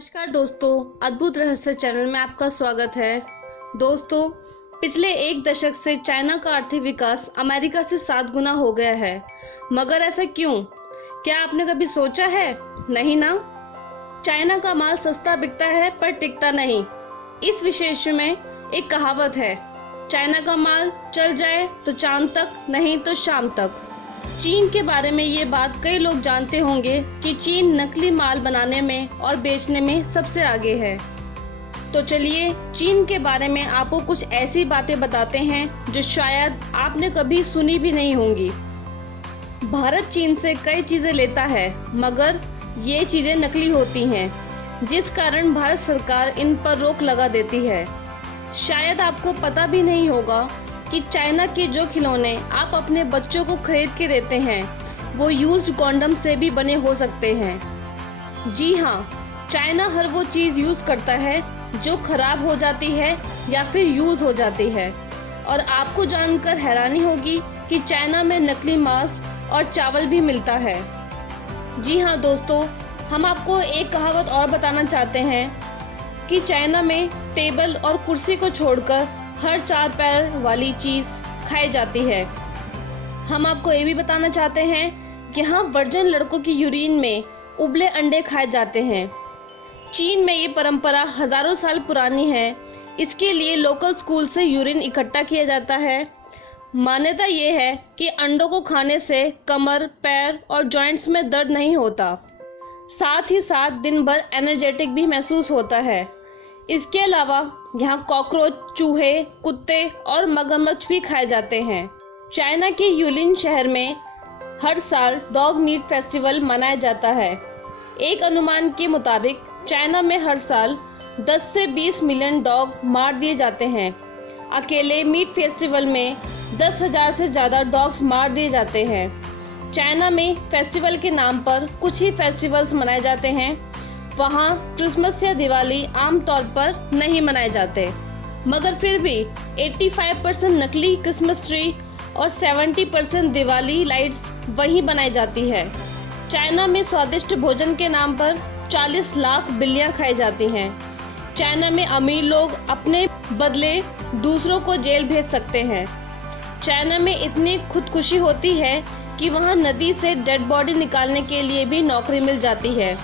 नमस्कार दोस्तों, अद्भुत रहस्य चैनल में आपका स्वागत है। दोस्तों, पिछले एक दशक से चाइना का आर्थिक विकास अमेरिका से 7 गुना हो गया है। मगर ऐसा क्यों? क्या आपने कभी सोचा है? नहीं ना। चाइना का माल सस्ता बिकता है पर टिकता नहीं। इस विशेष में एक कहावत है, चाइना का माल चल जाए तो चांद तक, नहीं तो शाम तक। चीन के बारे में ये बात कई लोग जानते होंगे कि चीन नकली माल बनाने में और बेचने में सबसे आगे है। तो चलिए चीन के बारे में आपको कुछ ऐसी बातें बताते हैं जो शायद आपने कभी सुनी भी नहीं होंगी। भारत चीन से कई चीजें लेता है, मगर ये चीजें नकली होती हैं, जिस कारण भारत सरकार इन पर रोक लगा देती है। शायद आपको पता भी नहीं होगा कि चाइना के जो खिलौने आप अपने बच्चों को खरीद के देते हैं वो यूज्ड कॉन्डम से भी बने हो सकते हैं। जी हाँ, चाइना हर वो चीज़ यूज़ करता है जो खराब हो जाती है या फिर यूज़ हो जाती है। और आपको जानकर हैरानी होगी कि चाइना में नकली मांस और चावल भी मिलता है। जी हाँ दोस्तों, हम आपको एक कहावत और बताना चाहते हैं कि चाइना में टेबल और कुर्सी को छोड़कर हर 4 पैर वाली चीज खाई जाती है। हम आपको ये भी बताना चाहते हैं कि यहाँ वर्जिन लड़कों की यूरिन में उबले अंडे खाए जाते हैं। चीन में ये परंपरा हजारों साल पुरानी है। इसके लिए लोकल स्कूल से यूरिन इकट्ठा किया जाता है। मान्यता ये है कि अंडों को खाने से कमर, पैर और जॉइंट्स में दर्द नहीं होता, साथ ही साथ दिन भर एनर्जेटिक भी महसूस होता है। इसके अलावा यहाँ कॉकरोच, चूहे, कुत्ते और मगरमच्छ भी खाए जाते हैं। चाइना के यूलिन शहर में हर साल डॉग मीट फेस्टिवल मनाया जाता है। एक अनुमान के मुताबिक चाइना में हर साल 10 से 20 मिलियन डॉग मार दिए जाते हैं। अकेले मीट फेस्टिवल में 10,000 से ज़्यादा डॉग्स मार दिए जाते हैं। चाइना में फेस्टिवल के नाम पर कुछ ही फेस्टिवल्स मनाए जाते हैं। वहाँ क्रिसमस या दिवाली आमतौर पर नहीं मनाए जाते, मगर फिर भी 85% नकली क्रिसमस ट्री और 70% दिवाली लाइट्स वहीं बनाई जाती है। चाइना में स्वादिष्ट भोजन के नाम पर 40 लाख बिल्लियाँ खाई जाती हैं। चाइना में अमीर लोग अपने बदले दूसरों को जेल भेज सकते हैं। चाइना में इतनी खुदकुशी होती है कि वहाँ नदी से डेड बॉडी निकालने के लिए भी नौकरी मिल जाती है।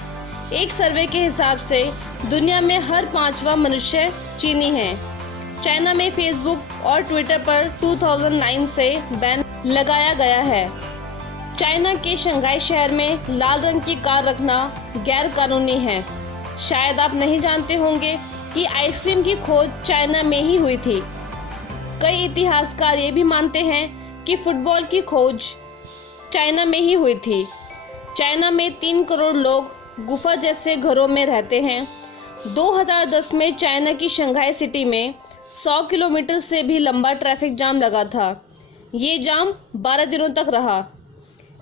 एक सर्वे के हिसाब से दुनिया में हर 5वां मनुष्य चीनी है। चाइना में फेसबुक और ट्विटर पर 2009 से बैन लगाया गया है। चाइना के शंघाई शहर में लाल रंग की कार रखना गैर कानूनी है। शायद आप नहीं जानते होंगे कि आइसक्रीम की खोज चाइना में ही हुई थी। कई इतिहासकार ये भी मानते हैं कि फुटबॉल की खोज चाइना में ही हुई थी। चाइना में 3 करोड़ लोग गुफा जैसे घरों में रहते हैं। 2010 में चाइना की शंघाई सिटी में 100 किलोमीटर से भी लंबा ट्रैफिक जाम लगा था। ये जाम 12 दिनों तक रहा।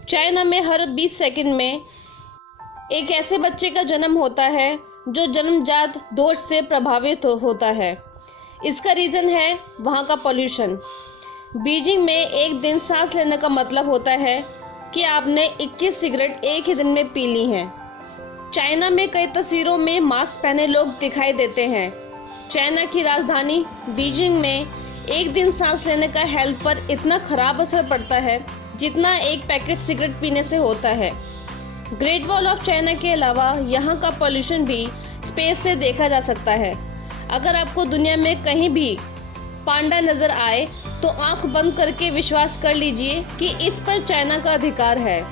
चाइना में हर 20 सेकंड में एक ऐसे बच्चे का जन्म होता है जो जन्मजात दोष से प्रभावित होता है। इसका रीजन है वहाँ का पोल्यूशन। बीजिंग में एक दिन सांस लेने का मतलब होता है कि आपने 21 सिगरेट एक ही दिन में पी ली हैं। चाइना में कई तस्वीरों में मास्क पहने लोग दिखाई देते हैं। चाइना की राजधानी बीजिंग में एक दिन सांस लेने का हेल्थ पर इतना खराब असर पड़ता है जितना एक पैकेट सिगरेट पीने से होता है। ग्रेट वॉल ऑफ चाइना के अलावा यहाँ का पोल्यूशन भी स्पेस से देखा जा सकता है। अगर आपको दुनिया में कहीं भी पांडा नजर आए तो आंख बंद करके विश्वास कर लीजिए कि इस पर चाइना का अधिकार है,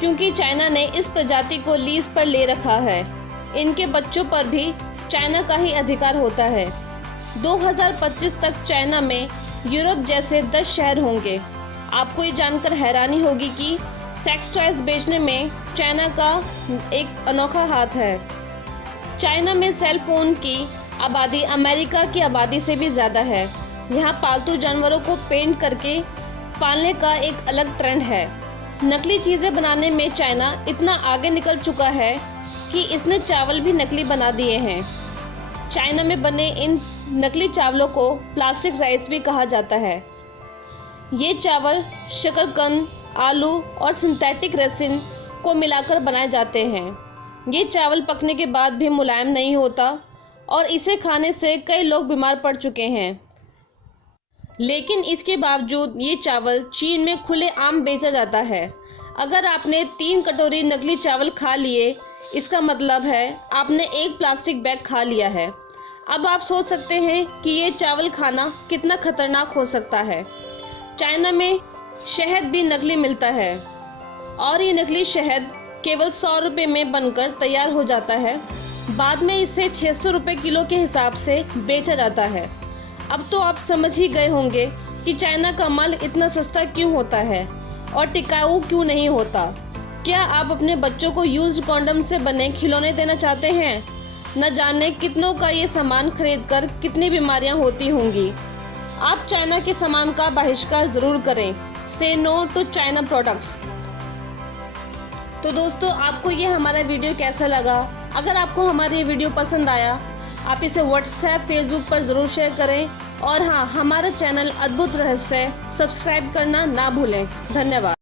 क्योंकि चाइना ने इस प्रजाति को लीज पर ले रखा है। इनके बच्चों पर भी चाइना का ही अधिकार होता है। 2025 तक चाइना में यूरोप जैसे 10 शहर होंगे। आपको ये जानकर हैरानी होगी कि सेक्स टॉयज बेचने में चाइना का एक अनोखा हाथ है। चाइना में सेल फोन की आबादी अमेरिका की आबादी से भी ज़्यादा है। यहाँ पालतू जानवरों को पेंट करके पालने का एक अलग ट्रेंड है। नकली चीज़ें बनाने में चाइना इतना आगे निकल चुका है कि इसने चावल भी नकली बना दिए हैं। चाइना में बने इन नकली चावलों को प्लास्टिक राइस भी कहा जाता है। ये चावल शकरकंद, आलू और सिंथेटिक रेसिन को मिलाकर बनाए जाते हैं। ये चावल पकने के बाद भी मुलायम नहीं होता और इसे खाने से कई लोग बीमार पड़ चुके हैं। लेकिन इसके बावजूद ये चावल चीन में खुलेआम बेचा जाता है। अगर आपने 3 कटोरी नकली चावल खा लिए, इसका मतलब है आपने एक प्लास्टिक बैग खा लिया है। अब आप सोच सकते हैं कि ये चावल खाना कितना खतरनाक हो सकता है। चाइना में शहद भी नकली मिलता है और ये नकली शहद केवल 100 रुपये में बनकर तैयार हो जाता है। बाद में इसे 600 रुपये किलो के हिसाब से बेचा जाता है। अब तो आप समझ ही गए होंगे कि चाइना का माल इतना सस्ता क्यों होता है और टिकाऊ क्यों नहीं होता। क्या आप अपने बच्चों को यूज्ड कॉन्डम से बने खिलौने देना चाहते हैं? न जाने कितनों का ये सामान खरीदकर कितनी बीमारियां होती होंगी। आप चाइना के सामान का बहिष्कार जरूर करें। से नो टू चाइना प्रोडक्ट्स। तो दोस्तों, आपको ये हमारा वीडियो कैसा लगा? अगर आपको हमारा ये वीडियो पसंद आया, आप इसे व्हाट्सएप, फेसबुक पर ज़रूर शेयर करें और हाँ, हमारा चैनल अद्भुत रहस्य सब्सक्राइब करना ना भूलें। धन्यवाद।